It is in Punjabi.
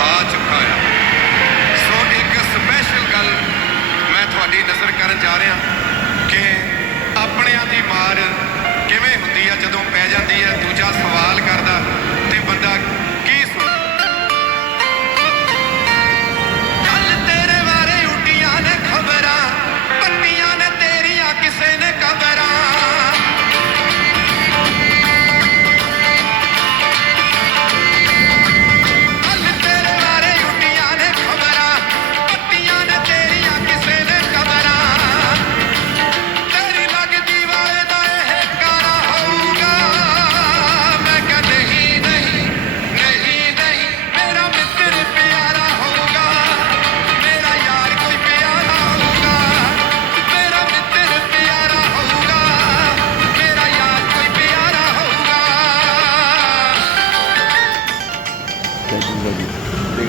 ਖਾ ਚੁੱਕਾ ਆ। ਸੋ ਇੱਕ ਸਪੈਸ਼ਲ ਗੱਲ ਮੈਂ ਤੁਹਾਡੀ ਨਜ਼ਰ ਕਰਨ ਜਾ ਰਿਹਾ ਕਿ ਆਪਣਿਆਂ ਦੀ ਮਾਰ Yang 那个